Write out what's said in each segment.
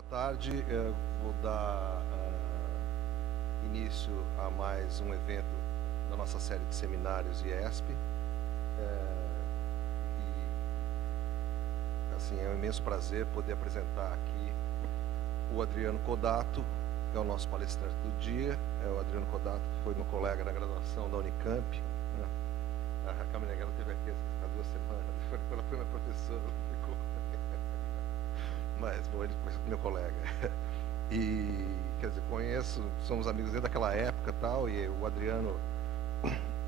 Boa tarde. Eu vou dar início a mais um evento da nossa série de seminários IESP. É um imenso prazer poder apresentar aqui o Adriano Codato, que é o nosso palestrante do dia. O Adriano Codato foi meu colega na graduação da Unicamp. A Camila Negrão teve aqui há 2 semanas, ela foi minha professora, ficou. Mas, bom, ele foi meu colega. E, quer dizer, somos amigos desde aquela época e tal, e o Adriano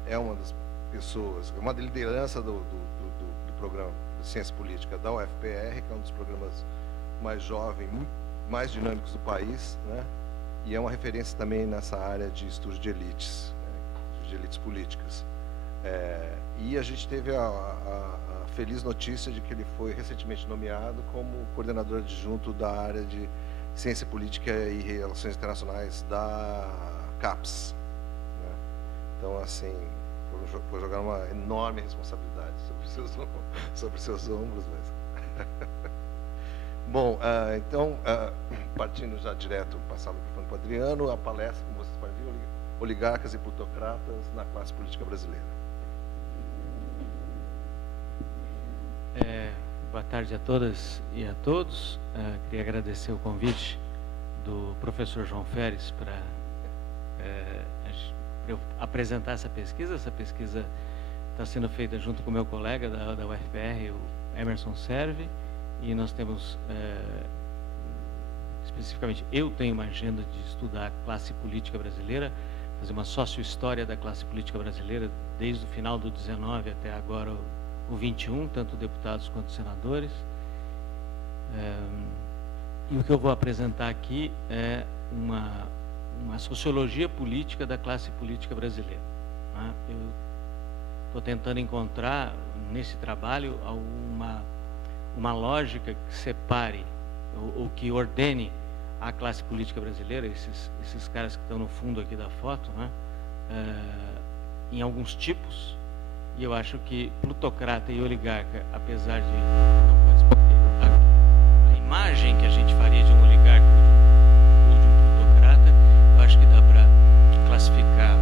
é uma das pessoas, uma liderança do programa de Ciência Política da UFPR, que é um dos programas mais jovens, mais dinâmicos do país, né? E é uma referência também nessa área de estudos de elites, né? De elites políticas. E a gente teve a feliz notícia de que ele foi recentemente nomeado como coordenador adjunto da área de Ciência Política e Relações Internacionais da CAPES, né? Então, assim, foi jogar uma enorme responsabilidade sobre seus ombros. Mas... Bom, então, partindo já direto, passar o microfone para o Adriano, a palestra, como vocês podem ver, Oligarcas e Plutocratas na Classe Política Brasileira. Boa tarde a todas e a todos. Queria agradecer o convite do professor João Feres para eu apresentar essa pesquisa. Essa pesquisa está sendo feita junto com o meu colega da UFPR, o Emerson Serve, e nós temos, especificamente, eu tenho uma agenda de estudar a classe política brasileira, fazer uma sócio-história da classe política brasileira desde o final do 19 até agora o 21, tanto deputados quanto senadores. E o que eu vou apresentar aqui é uma sociologia política da classe política brasileira, né? Eu estou tentando encontrar nesse trabalho uma lógica que separe ou que ordene a classe política brasileira, esses caras que estão no fundo aqui da foto, né? Em alguns tipos. E eu acho que plutocrata e oligarca, apesar de não corresponder à imagem que a gente faria de um oligarca ou de um plutocrata, eu acho que dá para classificar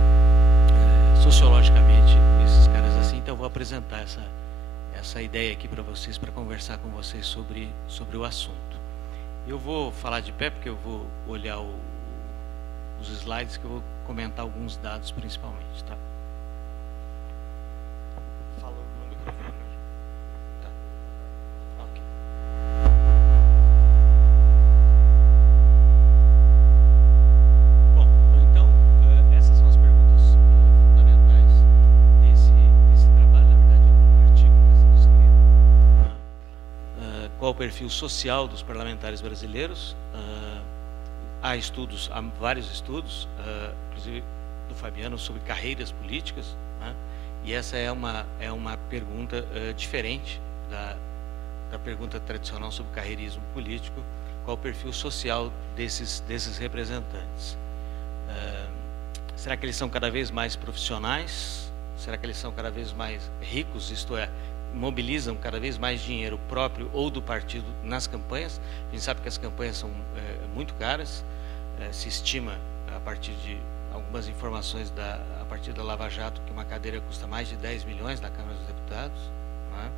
sociologicamente esses caras assim. Então eu vou apresentar essa ideia aqui para vocês, para conversar com vocês sobre o assunto. Eu vou falar de pé porque eu vou olhar os slides, que eu vou comentar alguns dados principalmente, tá? O perfil social dos parlamentares brasileiros. Há vários estudos, inclusive do Fabiano, sobre carreiras políticas, né? E essa é uma pergunta diferente da pergunta tradicional sobre carreirismo político. Qual o perfil social desses representantes? Será que eles são cada vez mais profissionais? Será que eles são cada vez mais ricos, isto é, mobilizam cada vez mais dinheiro próprio ou do partido nas campanhas? A gente sabe que as campanhas são muito caras. Se estima, a partir de algumas informações a partir da Lava Jato, que uma cadeira custa mais de 10 milhões na Câmara dos Deputados, né?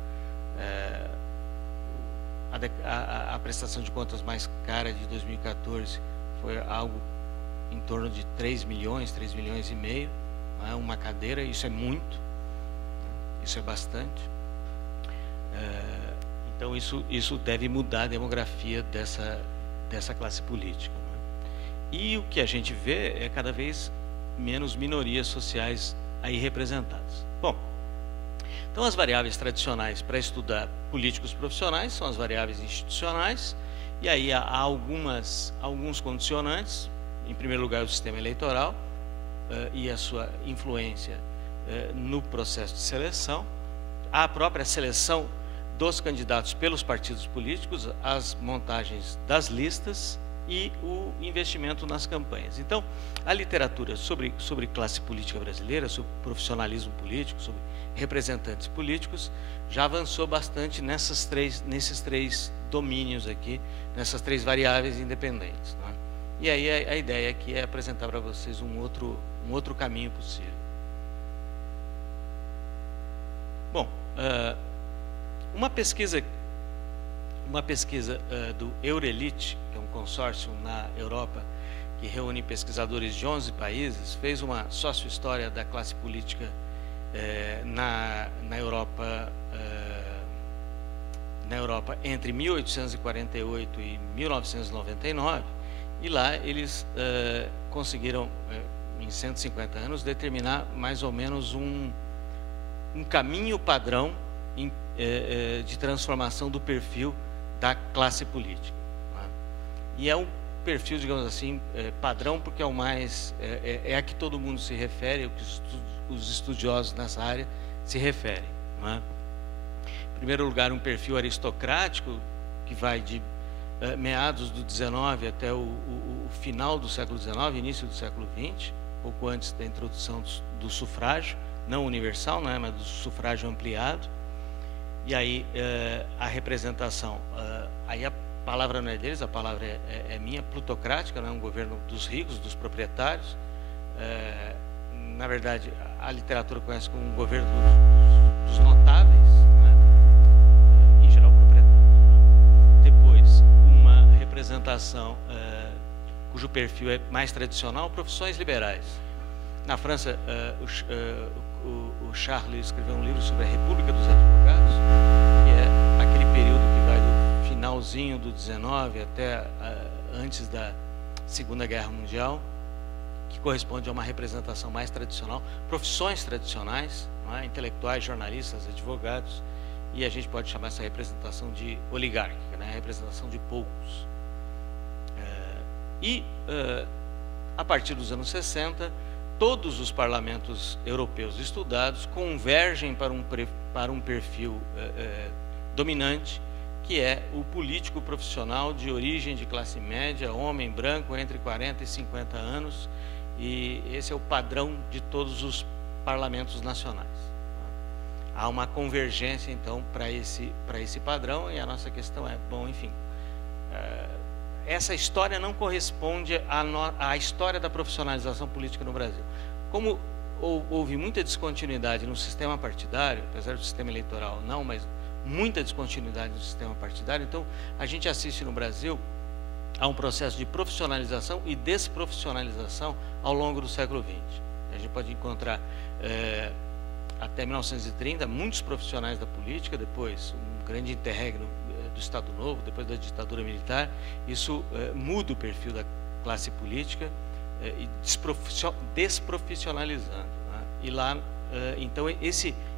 A prestação de contas mais cara de 2014 foi algo em torno de 3 milhões e meio, né? Uma cadeira. Isso é muito, isso é bastante. Então isso deve mudar a demografia dessa classe política, né? E o que a gente vê é cada vez menos minorias sociais aí representadas. Bom, então as variáveis tradicionais para estudar políticos profissionais são as variáveis institucionais, e aí há alguns condicionantes. Em primeiro lugar, o sistema eleitoral e a sua influência no processo de seleção, a própria seleção dos candidatos pelos partidos políticos, as montagens das listas e o investimento nas campanhas. Então, a literatura sobre classe política brasileira, sobre profissionalismo político, sobre representantes políticos, já avançou bastante nesses três domínios aqui, nessas 3 variáveis independentes. Né? E aí a ideia aqui é apresentar para vocês um outro caminho possível. Bom, uma pesquisa do Eurelite, que é um consórcio na Europa, que reúne pesquisadores de 11 países, fez uma sócio-história da classe política na Europa entre 1848 e 1999, e lá eles conseguiram, em 150 anos, determinar mais ou menos um caminho padrão de transformação do perfil da classe política. Né? E é um perfil, digamos assim, padrão, porque é o mais a que todo mundo se refere, o que os estudiosos nessa área se referem. Né? Em primeiro lugar, um perfil aristocrático que vai de meados do XIX até o final do século XIX, início do século XX, pouco antes da introdução do sufrágio, não universal, né, mas do sufrágio ampliado. E aí a representação, aí a palavra não é deles, a palavra é minha, plutocrática, né, um governo dos ricos, dos proprietários. Na verdade, a literatura conhece como um governo dos notáveis, né, em geral proprietários. Né. Depois, uma representação cujo perfil é mais tradicional, profissões liberais. Na França, o Charles escreveu um livro sobre a República dos Advogados, que é aquele período que vai do finalzinho do XIX até antes da Segunda Guerra Mundial, que corresponde a uma representação mais tradicional, profissões tradicionais, né, intelectuais, jornalistas, advogados, e a gente pode chamar essa representação de oligárquica, né, representação de poucos. A partir dos anos 60, todos os parlamentos europeus estudados convergem para um perfil dominante, que é o político profissional de origem de classe média, homem branco, entre 40 e 50 anos, e esse é o padrão de todos os parlamentos nacionais. Há uma convergência, então, para esse padrão, e a nossa questão é, bom, enfim, essa história não corresponde à história da profissionalização política no Brasil. Como houve muita descontinuidade no sistema partidário, apesar do sistema eleitoral não, mas muita descontinuidade no sistema partidário, então a gente assiste no Brasil a um processo de profissionalização e desprofissionalização ao longo do século XX. A gente pode encontrar até 1930 muitos profissionais da política, depois um grande interregno do Estado Novo, depois da ditadura militar. Isso muda o perfil da classe política e desprofissionalizando. Né? E lá, então,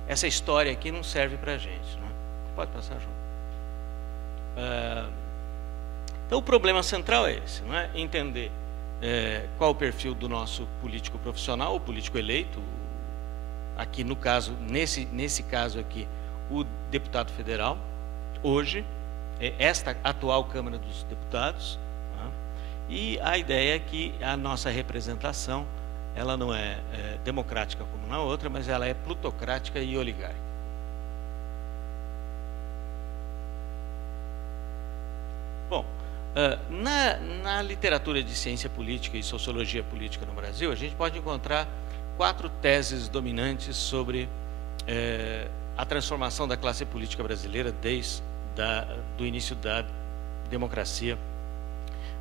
essa história aqui não serve para a gente. Né? Pode passar, João. Então, o problema central é esse, não é? Entender qual o perfil do nosso político profissional, o político eleito. Aqui, no caso, nesse caso aqui, o deputado federal, hoje, esta atual Câmara dos Deputados, né? E a ideia é que a nossa representação, ela não é democrática como na outra, mas ela é plutocrática e oligárquica. Bom, na literatura de ciência política e sociologia política no Brasil, a gente pode encontrar 4 teses dominantes sobre a transformação da classe política brasileira desde do início da democracia,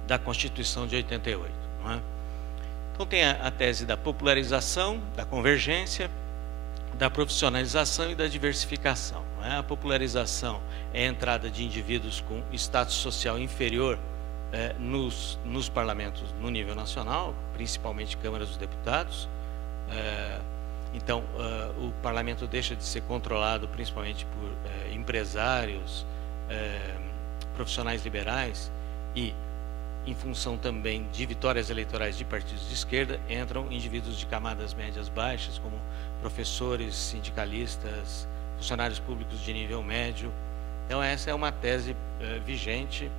da Constituição de 88. Não é? Então tem a tese da popularização, da convergência, da profissionalização e da diversificação. Não é? A popularização é a entrada de indivíduos com status social inferior nos parlamentos no nível nacional, principalmente câmaras dos deputados. Então, o parlamento deixa de ser controlado principalmente por empresários, profissionais liberais, e em função também de vitórias eleitorais de partidos de esquerda, entram indivíduos de camadas médias baixas, como professores, sindicalistas, funcionários públicos de nível médio. Então, essa é uma tese vigente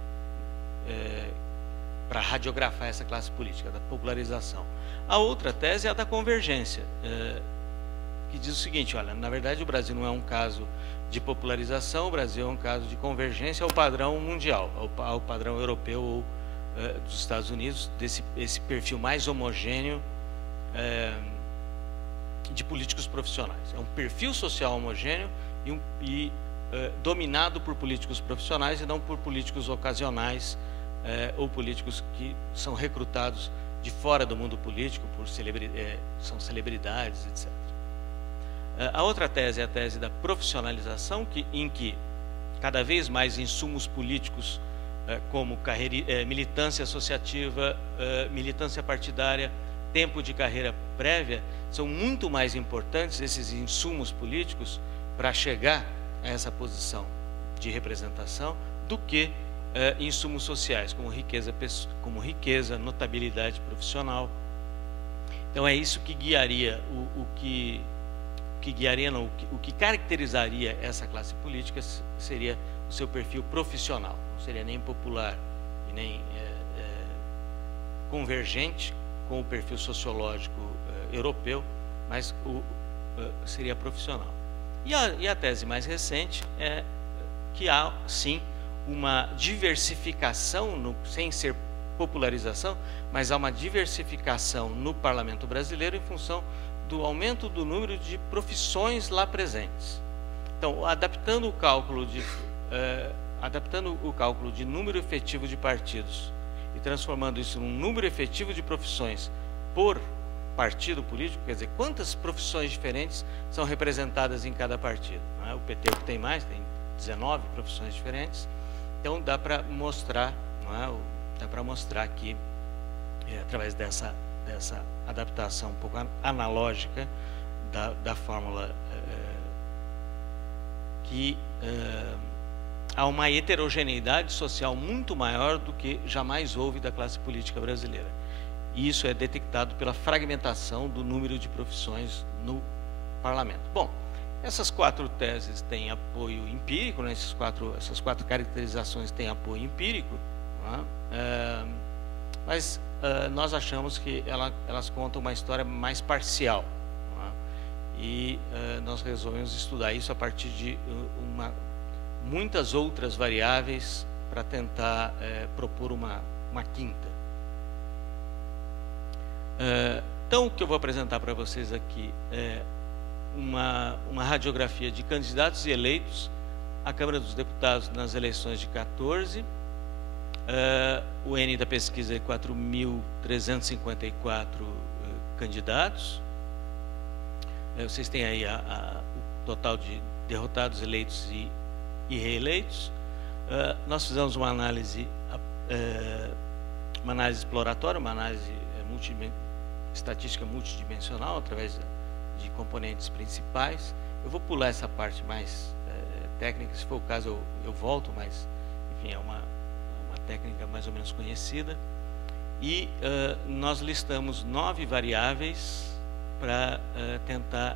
para radiografar essa classe política, da popularização. A outra tese é a da convergência, que diz o seguinte: olha, na verdade o Brasil não é um caso de popularização, o Brasil é um caso de convergência ao padrão mundial, ao padrão europeu ou dos Estados Unidos, esse perfil mais homogêneo de políticos profissionais. É um perfil social homogêneo e dominado por políticos profissionais e não por políticos ocasionais ou políticos que são recrutados de fora do mundo político, são celebridades, etc. A outra tese é a tese da profissionalização, em que cada vez mais insumos políticos como militância associativa, militância partidária, tempo de carreira prévia, são muito mais importantes, esses insumos políticos, para chegar a essa posição de representação, do que insumos sociais, como riqueza, notabilidade profissional. Então é isso que guiaria, o que caracterizaria essa classe política seria o seu perfil profissional. Não seria nem popular e nem convergente com o perfil sociológico europeu, mas seria profissional. E a tese mais recente é que há, sim, uma diversificação, sem ser popularização, mas há uma diversificação no parlamento brasileiro em função do aumento do número de profissões lá presentes. Então, adaptando o cálculo de número efetivo de partidos e transformando isso num número efetivo de profissões por partido político, quer dizer, quantas profissões diferentes são representadas em cada partido, não é? O PT é o que tem mais, tem 19 profissões diferentes. Então dá para mostrar, não é? Dá para mostrar aqui, através dessa adaptação um pouco analógica da fórmula, que há uma heterogeneidade social muito maior do que jamais houve da classe política brasileira. E isso é detectado pela fragmentação do número de profissões no parlamento. Bom, essas 4 teses têm apoio empírico, né? Essas quatro caracterizações têm apoio empírico, né? Mas nós achamos que elas contam uma história mais parcial, né? E nós resolvemos estudar isso a partir de muitas outras variáveis para tentar propor uma quinta. Então, o que eu vou apresentar para vocês aqui é uma radiografia de candidatos e eleitos à Câmara dos Deputados nas eleições de 14. O N da pesquisa é 4.354 candidatos. Vocês têm aí o total de derrotados, eleitos e reeleitos. Nós fizemos uma análise exploratória, uma análise estatística multidimensional, através de componentes principais. Eu vou pular essa parte mais técnica, se for o caso eu volto, mas enfim, é uma técnica mais ou menos conhecida. E nós listamos 9 variáveis para tentar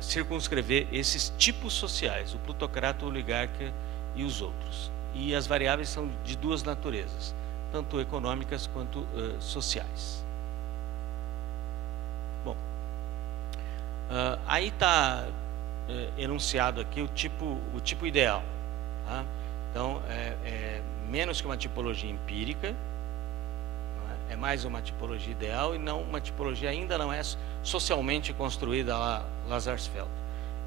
circunscrever esses tipos sociais, o plutocrata, o oligarca e os outros. E as variáveis são de 2 naturezas, tanto econômicas quanto sociais. Bom, aí está enunciado aqui o tipo ideal, tá? Então, é menos que uma tipologia empírica, é mais uma tipologia ideal e não uma tipologia, ainda não é socialmente construída lá, Lazarsfeld.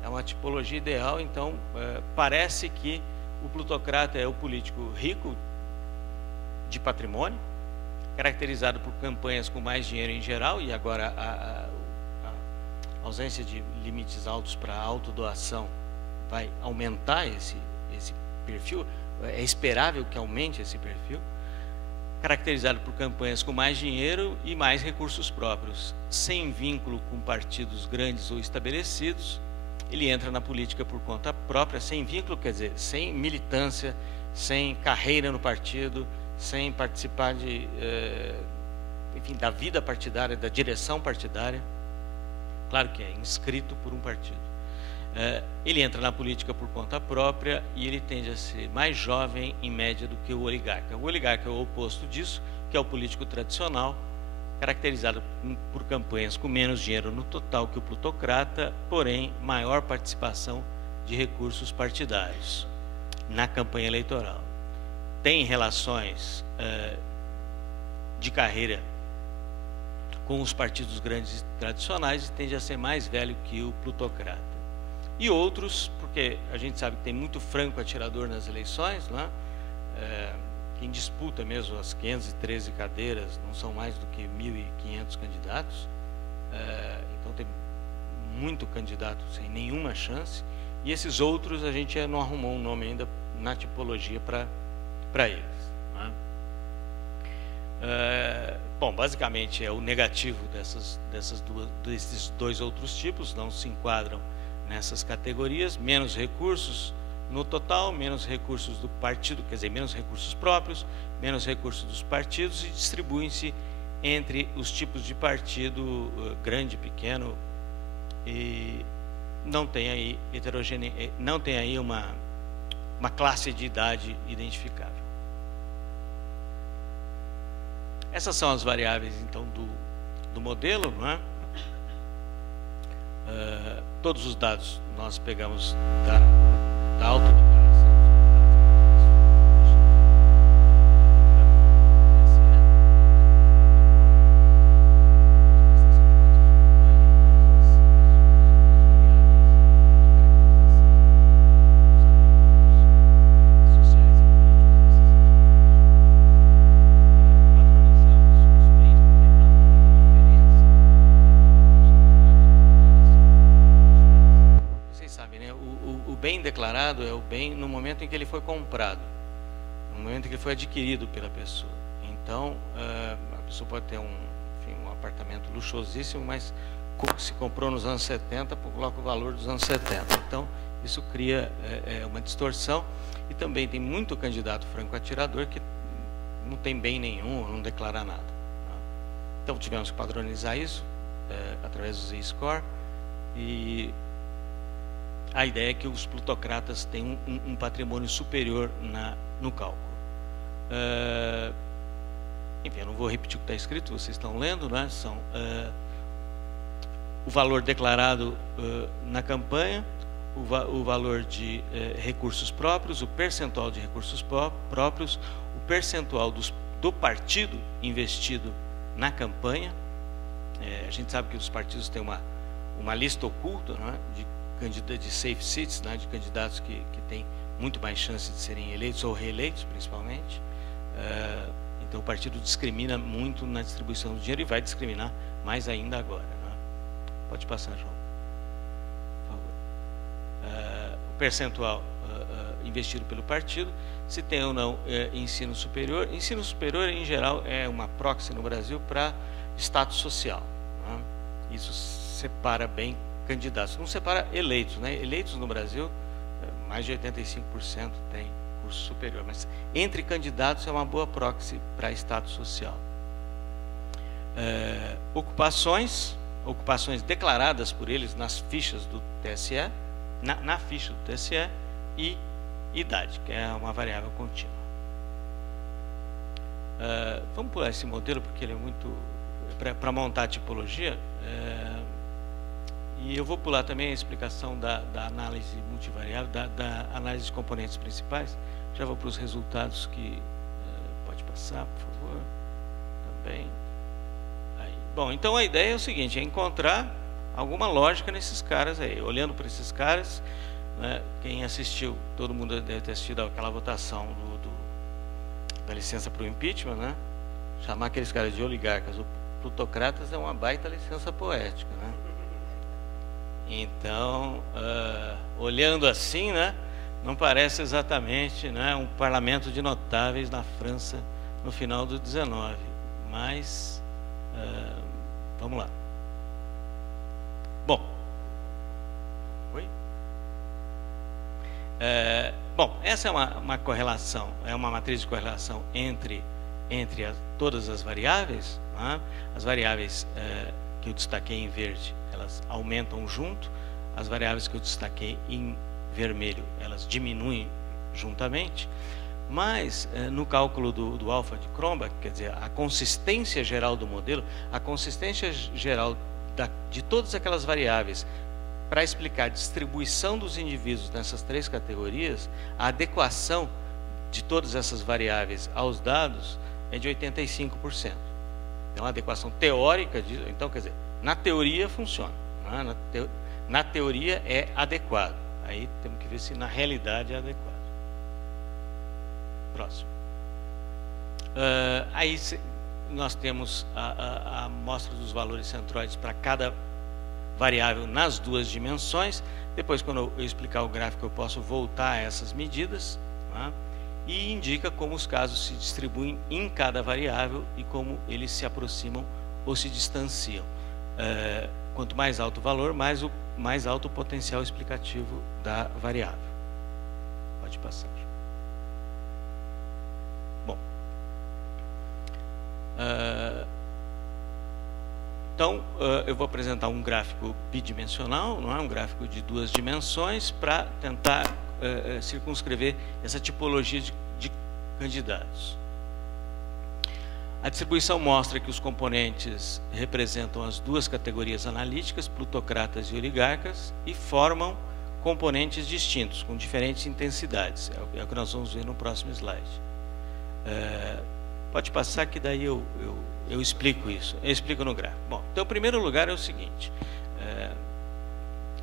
É uma tipologia ideal, então parece que o plutocrata é o político rico de patrimônio, caracterizado por campanhas com mais dinheiro em geral, e agora a ausência de limites altos para a autodoação vai aumentar esse perfil, é esperável que aumente esse perfil, caracterizado por campanhas com mais dinheiro e mais recursos próprios, sem vínculo com partidos grandes ou estabelecidos. Ele entra na política por conta própria, sem vínculo, quer dizer, sem militância, sem carreira no partido, sem participar enfim, da vida partidária, da direção partidária. Claro que é inscrito por um partido. Ele entra na política por conta própria e ele tende a ser mais jovem, em média, do que o oligarca. O oligarca é o oposto disso, que é o político tradicional, caracterizada por campanhas com menos dinheiro no total que o plutocrata, porém maior participação de recursos partidários na campanha eleitoral. Tem relações de carreira com os partidos grandes e tradicionais e tende a ser mais velho que o plutocrata. E outros, porque a gente sabe que tem muito franco atirador nas eleições, né? Quem disputa mesmo as 513 cadeiras não são mais do que 1.500 candidatos, então tem muito candidato sem nenhuma chance, e esses outros a gente não arrumou um nome ainda na tipologia para eles, né? Bom, basicamente é o negativo desses dois outros tipos, não se enquadram nessas categorias: menos recursos no total, menos recursos do partido, quer dizer, menos recursos próprios, menos recursos dos partidos, e distribuem-se entre os tipos de partido, grande, pequeno, e não tem aí não tem aí uma classe de idade identificável. Essas são as variáveis, então, do modelo, não é? Todos os dados nós pegamos da autodeclaração. Declarado é o bem no momento em que ele foi comprado, no momento em que ele foi adquirido pela pessoa. Então, a pessoa pode ter um apartamento luxuosíssimo, mas se comprou nos anos 70, coloca o valor dos anos 70. Então, isso cria uma distorção, e também tem muito candidato franco-atirador que não tem bem nenhum, não declara nada. Então, tivemos que padronizar isso através do Z-Score, e a ideia é que os plutocratas têm um patrimônio superior no cálculo. Enfim, eu não vou repetir o que está escrito, vocês estão lendo, né? São o valor declarado na campanha, o valor de recursos próprios, o percentual de recursos próprios, o percentual do partido investido na campanha. A gente sabe que os partidos têm uma lista oculta, né, de safe seats, né, de candidatos que têm muito mais chance de serem eleitos ou reeleitos, principalmente. Então o partido discrimina muito na distribuição do dinheiro e vai discriminar mais ainda agora, né? Pode passar, João, por favor. O percentual investido pelo partido, se tem ou não ensino superior. Ensino superior, em geral, é uma proxy no Brasil para status social, né? Isso separa bem candidatos, não separa eleitos, né? Eleitos no Brasil, mais de 85% tem curso superior, mas entre candidatos é uma boa proxy para status social. Ocupações declaradas por eles nas fichas do TSE, na ficha do TSE, e idade, que é uma variável contínua. Vamos pular esse modelo porque ele é muito para montar a tipologia. E eu vou pular também a explicação da análise multivariável, da análise de componentes principais. Já vou para os resultados que... pode passar, por favor. Também. Aí. Bom, então a ideia é o seguinte, é encontrar alguma lógica nesses caras aí. Olhando para esses caras, né, quem assistiu, todo mundo deve ter assistido aquela votação da licença para o impeachment, né? Chamar aqueles caras de oligarcas ou plutocratas é uma baita licença poética, né? Então, olhando assim, né, não parece exatamente, né, um parlamento de notáveis na França no final do 19, mas vamos lá. Bom, bom, essa é uma correlação, é uma matriz de correlação entre todas as variáveis, né? As variáveis que eu destaquei em verde, elas aumentam junto, as variáveis que eu destaquei em vermelho, elas diminuem juntamente, Mas, no cálculo do alfa de Cronbach, quer dizer, a consistência geral do modelo, a consistência geral de todas aquelas variáveis para explicar a distribuição dos indivíduos nessas 3 categorias, a adequação de todas essas variáveis aos dados é de 85%. Então, a adequação teórica, então, quer dizer, na teoria funciona, né? Na teoria é adequado. Aí temos que ver se na realidade é adequado. Próximo. Aí nós temos a amostra dos valores centroides para cada variável nas 2 dimensões. Depois, quando eu explicar o gráfico, eu posso voltar a essas medidas, né? E indica como os casos se distribuem em cada variável e como eles se aproximam ou se distanciam. Quanto mais alto o valor, mais alto o potencial explicativo da variável. Pode passar. Bom. Então, eu vou apresentar um gráfico bidimensional, não é? Um gráfico de 2 dimensões, para tentar circunscrever essa tipologia de candidatos. A distribuição mostra que os componentes representam as 2 categorias analíticas, plutocratas e oligarcas, e formam componentes distintos, com diferentes intensidades. É o que nós vamos ver no próximo slide. Pode passar que daí eu explico isso. Eu explico no gráfico. Bom, então, o primeiro lugar é o seguinte.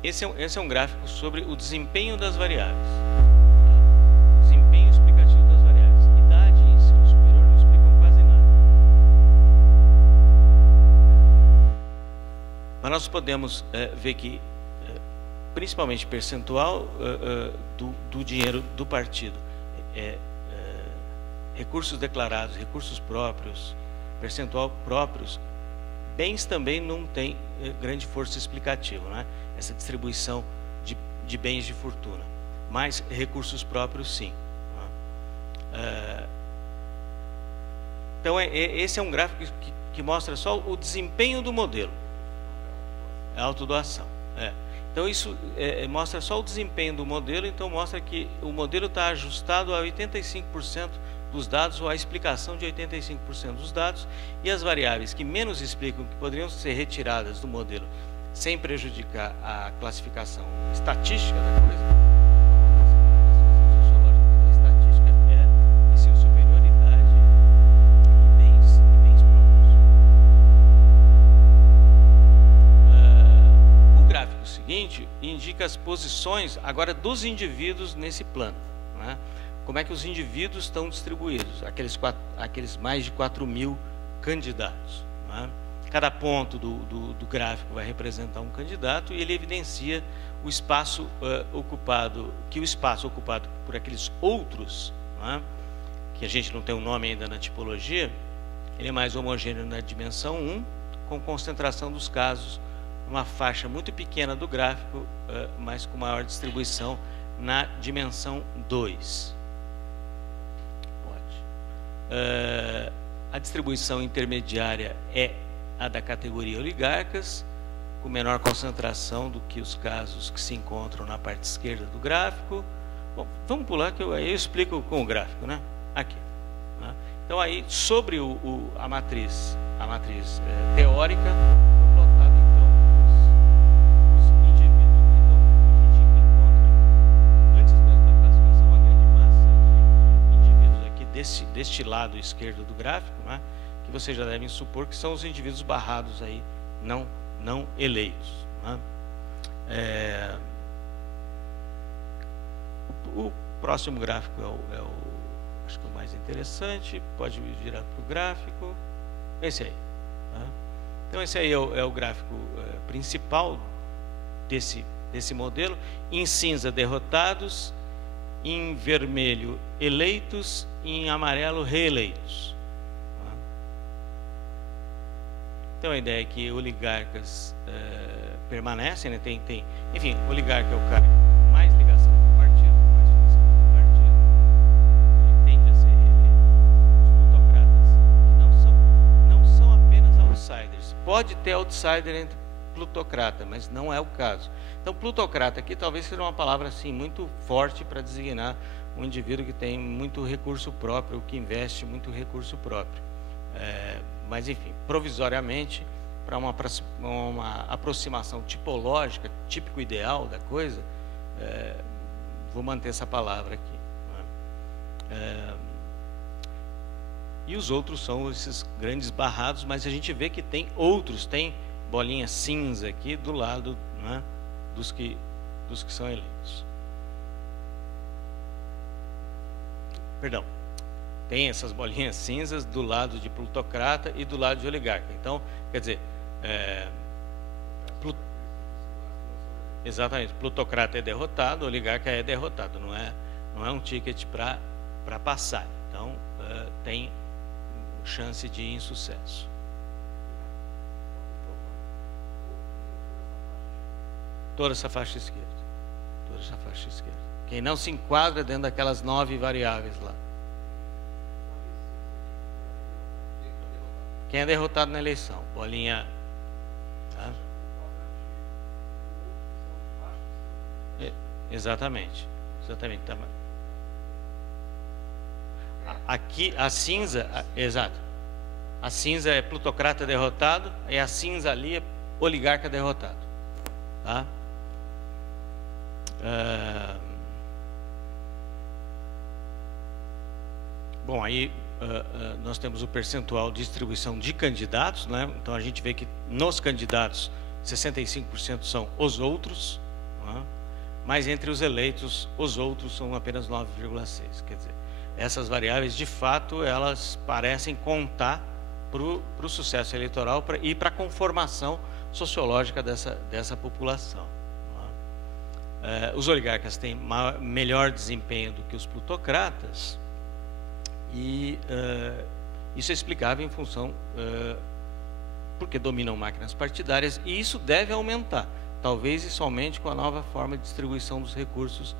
Esse é um gráfico sobre o desempenho das variáveis. Desempenho explicativo das variáveis. Idade e ensino superior não explicam quase nada. Mas nós podemos ver que, principalmente percentual do dinheiro do partido, recursos declarados, recursos próprios, percentual próprios, bens também não tem grande força explicativa, né? Essa distribuição de bens de fortuna, mas recursos próprios sim. Né? Então esse é um gráfico que mostra só o desempenho do modelo, a autodoação. Então isso mostra só o desempenho do modelo, então mostra que o modelo está ajustado a 85% dos dados, ou a explicação de 85% dos dados, e as variáveis que menos explicam, que poderiam ser retiradas do modelo sem prejudicar a classificação estatística da coisa, a estatística é ensino superior, idade e bens próprios. O gráfico seguinte indica as posições agora dos indivíduos nesse plano, né? Como é que os indivíduos estão distribuídos, aqueles mais de 4.000 candidatos, né? Cada ponto do gráfico vai representar um candidato e ele evidencia o espaço ocupado, o espaço ocupado por aqueles outros, né? Que a gente não tem um nome ainda na tipologia, ele é mais homogêneo na dimensão 1, com concentração dos casos numa faixa muito pequena do gráfico, mas com maior distribuição na dimensão 2. A distribuição intermediária é a da categoria oligarcas, com menor concentração do que os casos que se encontram na parte esquerda do gráfico. Bom, vamos pular que aí eu explico com o gráfico, né? Aqui. Né? Então aí sobre a matriz teórica, foi plotado então os indivíduos. Então a gente encontra, antes mesmo da classificação, uma grande massa de indivíduos aqui deste lado esquerdo do gráfico, né? Que vocês já devem supor que são os indivíduos barrados aí, não eleitos. Né? O próximo gráfico acho que o mais interessante. Pode virar para o gráfico. Esse aí. Né? Então esse aí é o gráfico principal desse modelo. Em cinza, derrotados. Em vermelho, eleitos. E em amarelo, reeleitos. Então a ideia é que oligarcas permanecem, né? Enfim, oligarca é o cara com mais ligação com o partido, mais função com o partido, ele tende a ser reeleito. Os plutocratas não são apenas outsiders. Pode ter outsider entre plutocrata, mas não é o caso. Então, plutocrata aqui talvez seja uma palavra assim muito forte para designar um indivíduo que tem muito recurso próprio, que investe muito recurso próprio. Mas, enfim, provisoriamente, para uma aproximação tipológica, típico ideal da coisa, vou manter essa palavra aqui. E os outros são esses grandes barrados, mas a gente vê que tem outros, tem bolinha cinza aqui do lado, né, dos que são eleitos. Perdão, tem essas bolinhas cinzas do lado de plutocrata e do lado de oligarca. Então, quer dizer, exatamente, plutocrata é derrotado, oligarca é derrotado, não é um ticket para passar. Então, tem chance de insucesso. Toda essa faixa esquerda. Toda essa faixa esquerda. Quem não se enquadra dentro daquelas 9 variáveis lá. Quem é derrotado na eleição? Bolinha. Tá? Exatamente. Exatamente. Tá. Aqui a cinza, exato. A cinza é plutocrata derrotado, e a cinza ali é oligarca derrotado. Tá? Bom, aí nós temos o percentual de distribuição de candidatos, né? Então a gente vê que nos candidatos 65% são os outros, né? Mas entre os eleitos, os outros são apenas 9,6%. Quer dizer, essas variáveis, de fato, elas parecem contar para o sucesso eleitoral e para a conformação sociológica dessa população. Os oligarcas têm melhor desempenho do que os plutocratas, e isso é explicável em função porque dominam máquinas partidárias, e isso deve aumentar, talvez e somente com a nova forma de distribuição dos recursos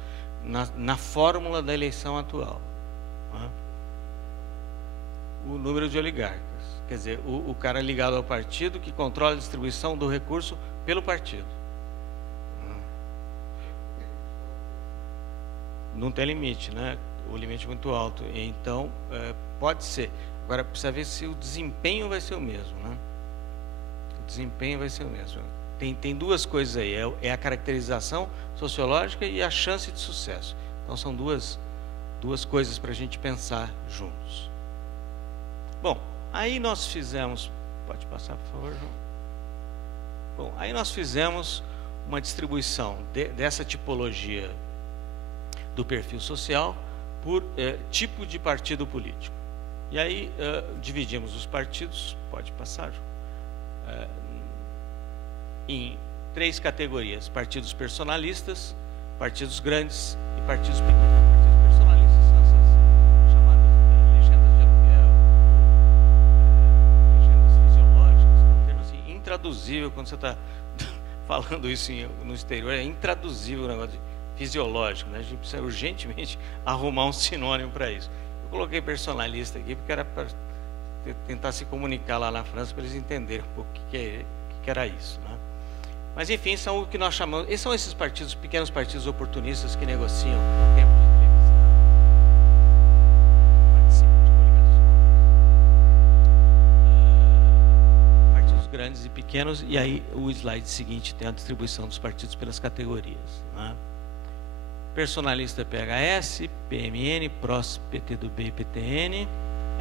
na fórmula da eleição atual. O número de oligarcas, quer dizer, o cara ligado ao partido que controla a distribuição do recurso pelo partido. Não tem limite, né? O limite é muito alto. Então, pode ser. Agora, precisa ver se o desempenho vai ser o mesmo, né? O desempenho vai ser o mesmo. Tem duas coisas aí. É a caracterização sociológica e a chance de sucesso. Então, são duas coisas para a gente pensar juntos. Bom, aí nós fizemos... Pode passar, por favor, João? Bom, aí nós fizemos uma distribuição dessa tipologia do perfil social por tipo de partido político. E aí dividimos os partidos, pode passar, João, em 3 categorias: partidos personalistas, partidos grandes e partidos pequenos. Partidos personalistas são essas chamadas legendas de aluguel, legendas fisiológicas, que é um termo assim intraduzível quando você está falando isso no exterior, é intraduzível o negócio fisiológico, né? A gente precisa urgentemente arrumar um sinônimo para isso. Eu coloquei personalista aqui porque era para tentar se comunicar lá na França para eles entenderem um pouco o que era isso, né? Mas enfim, são o que nós chamamos, são esses partidos, pequenos partidos oportunistas que negociam tempo de televisão, participam de coligações, partidos grandes e pequenos. E aí o slide seguinte tem a distribuição dos partidos pelas categorias, né? Personalista PHS, PMN, PROS, PTdoB e PTN.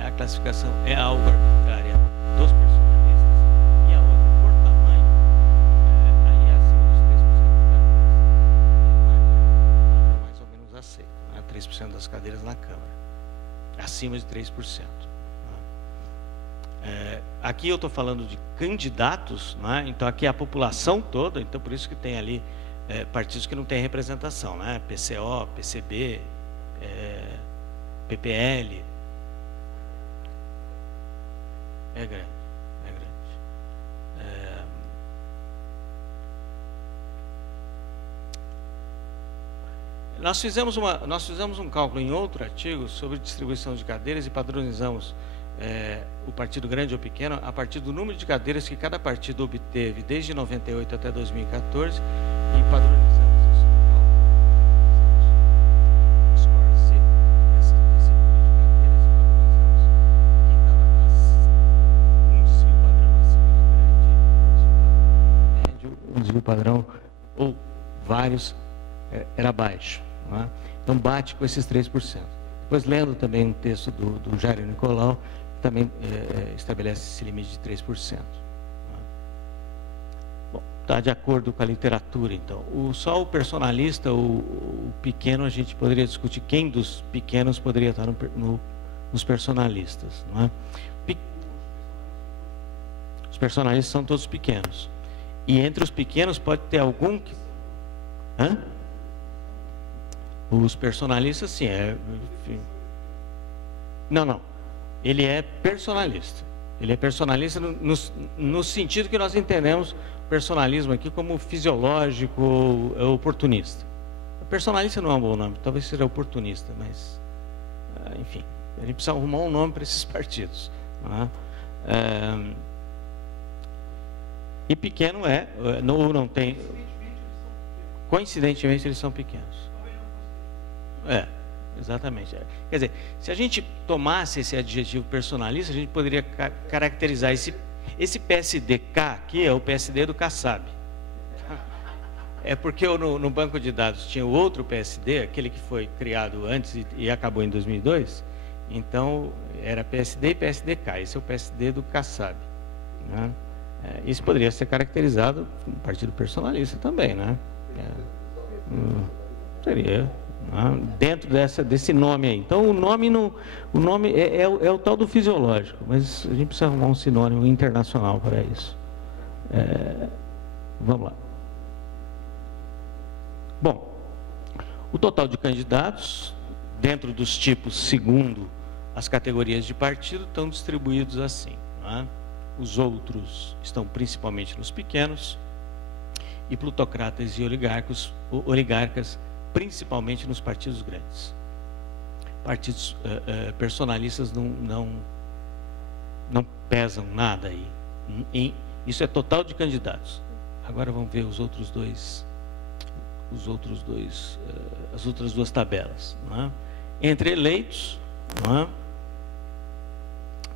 A classificação é algo arbitrária dos personalistas, e a outra por tamanho, aí é acima dos 3% da mais ou menos aceito, né? 3% das cadeiras na Câmara, acima de 3%. Aqui eu estou falando de candidatos, né? Então aqui é a população toda, então por isso que tem ali partidos que não têm representação, né? PCO, PCB, PPL. É grande, é grande. Nós fizemos um cálculo em outro artigo sobre distribuição de cadeiras e padronizamos o partido grande ou pequeno a partir do número de cadeiras que cada partido obteve desde 98 até 2014 e padronizamos isso no cálculo. O score C, esse número de cadeiras, e padronizamos quem estava um desvio padrão acima do grande, um desvio padrão ou vários era baixo. Não é? Então bate com esses 3%. Depois, lendo também um texto do Jairo Nicolau, também estabelece esse limite de 3%. Bom, está de acordo com a literatura, então. Só o personalista, o pequeno, a gente poderia discutir quem dos pequenos poderia estar nos personalistas. Não é? Os personalistas são todos pequenos. E entre os pequenos pode ter algum que... Hã? Os personalistas, sim. Não. Ele é personalista. Ele é personalista no sentido que nós entendemos o personalismo aqui como fisiológico ou oportunista. Personalista não é um bom nome, talvez seja oportunista, mas, enfim, a gente precisa arrumar um nome para esses partidos. Não é? E pequeno não tem... Coincidentemente, eles são pequenos. Exatamente. Quer dizer, se a gente tomasse esse adjetivo personalista, a gente poderia caracterizar esse PSDK aqui, é o PSD do Kassab. É porque no banco de dados tinha o outro PSD, aquele que foi criado antes e acabou em 2002, então era PSD e PSDK, esse é o PSD do Kassab. Né? Isso poderia ser caracterizado como partido personalista também, né? Seria... dentro desse nome aí. Então o nome é o tal do fisiológico, mas a gente precisa arrumar um sinônimo internacional para isso. Vamos lá. Bom, o total de candidatos dentro dos tipos segundo as categorias de partido estão distribuídos assim. Não é? Os outros estão principalmente nos pequenos e plutocratas e oligarcas principalmente nos partidos grandes. Partidos personalistas não pesam nada aí. Isso é total de candidatos. Agora vamos ver as outras duas tabelas. Não é? Entre eleitos, não é?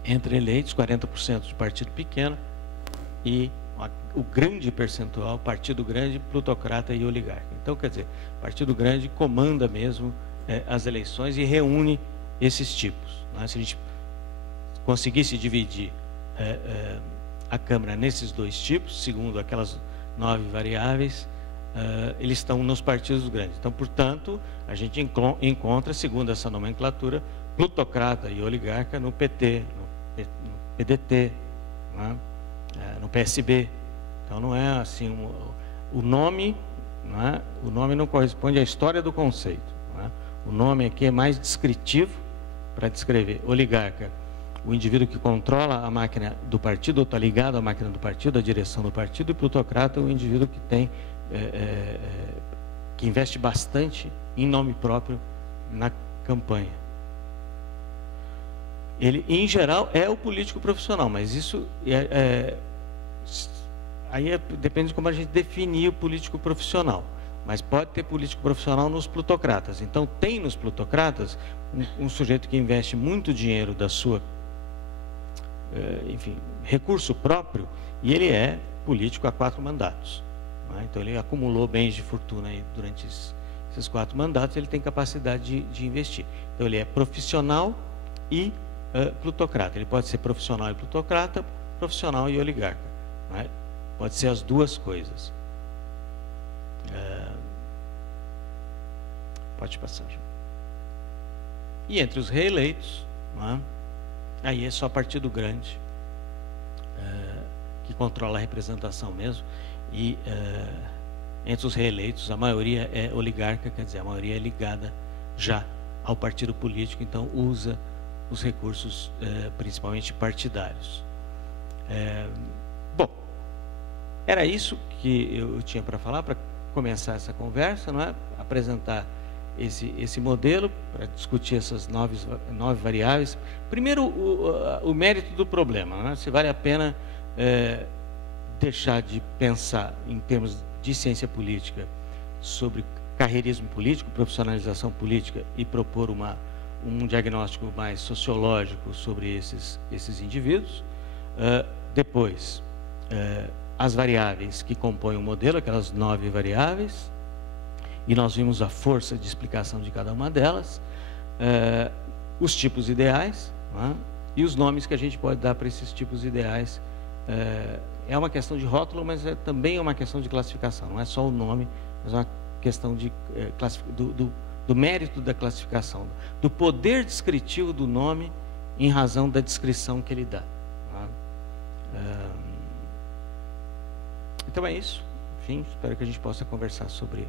Entre eleitos, 40% de partido pequeno e o grande percentual, partido grande, plutocrata e oligarca. Então, quer dizer, partido grande comanda mesmo as eleições e reúne esses tipos. Né? Se a gente conseguisse dividir a Câmara nesses dois tipos, segundo aquelas 9 variáveis, eles estão nos partidos grandes. Então, portanto, a gente encontra, segundo essa nomenclatura, plutocrata e oligarca no PT, no PDT, né? No PSB. Então não é assim, o nome não corresponde à história do conceito. Não é? O nome aqui é mais descritivo para descrever oligarca, o indivíduo que controla a máquina do partido, ou está ligado à máquina do partido, à direção do partido, e plutocrata, o indivíduo que tem que investe bastante em nome próprio na campanha. Ele, em geral, é o político profissional, mas isso depende de como a gente definir o político profissional. Mas pode ter político profissional nos plutocratas. Então, tem nos plutocratas um sujeito que investe muito dinheiro da sua, recurso próprio, e ele é político há 4 mandatos. Né? Então, ele acumulou bens de fortuna aí durante esses 4 mandatos, ele tem capacidade de investir. Então, ele é profissional e plutocrata. Ele pode ser profissional e plutocrata, profissional e oligarca. Né? Pode ser as duas coisas. Pode passar. E entre os reeleitos, né? Aí é só partido grande que controla a representação mesmo. E entre os reeleitos, a maioria é oligarca, quer dizer, a maioria é ligada já ao partido político, então usa os recursos principalmente partidários. Bom, era isso que eu tinha para falar, para começar essa conversa, não é? Apresentar esse modelo para discutir essas nove variáveis. Primeiro, o mérito do problema, né? Se vale a pena deixar de pensar em termos de ciência política sobre carreirismo político, profissionalização política e propor um diagnóstico mais sociológico sobre esses indivíduos. Depois, as variáveis que compõem o modelo, aquelas 9 variáveis, e nós vimos a força de explicação de cada uma delas, os tipos ideais, né, e os nomes que a gente pode dar para esses tipos ideais. É uma questão de rótulo, mas também é uma questão de classificação, não é só o nome, mas é uma questão do mérito da classificação, do poder descritivo do nome em razão da descrição que ele dá. Né? Então é isso. Enfim, espero que a gente possa conversar sobre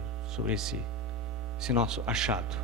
esse nosso achado.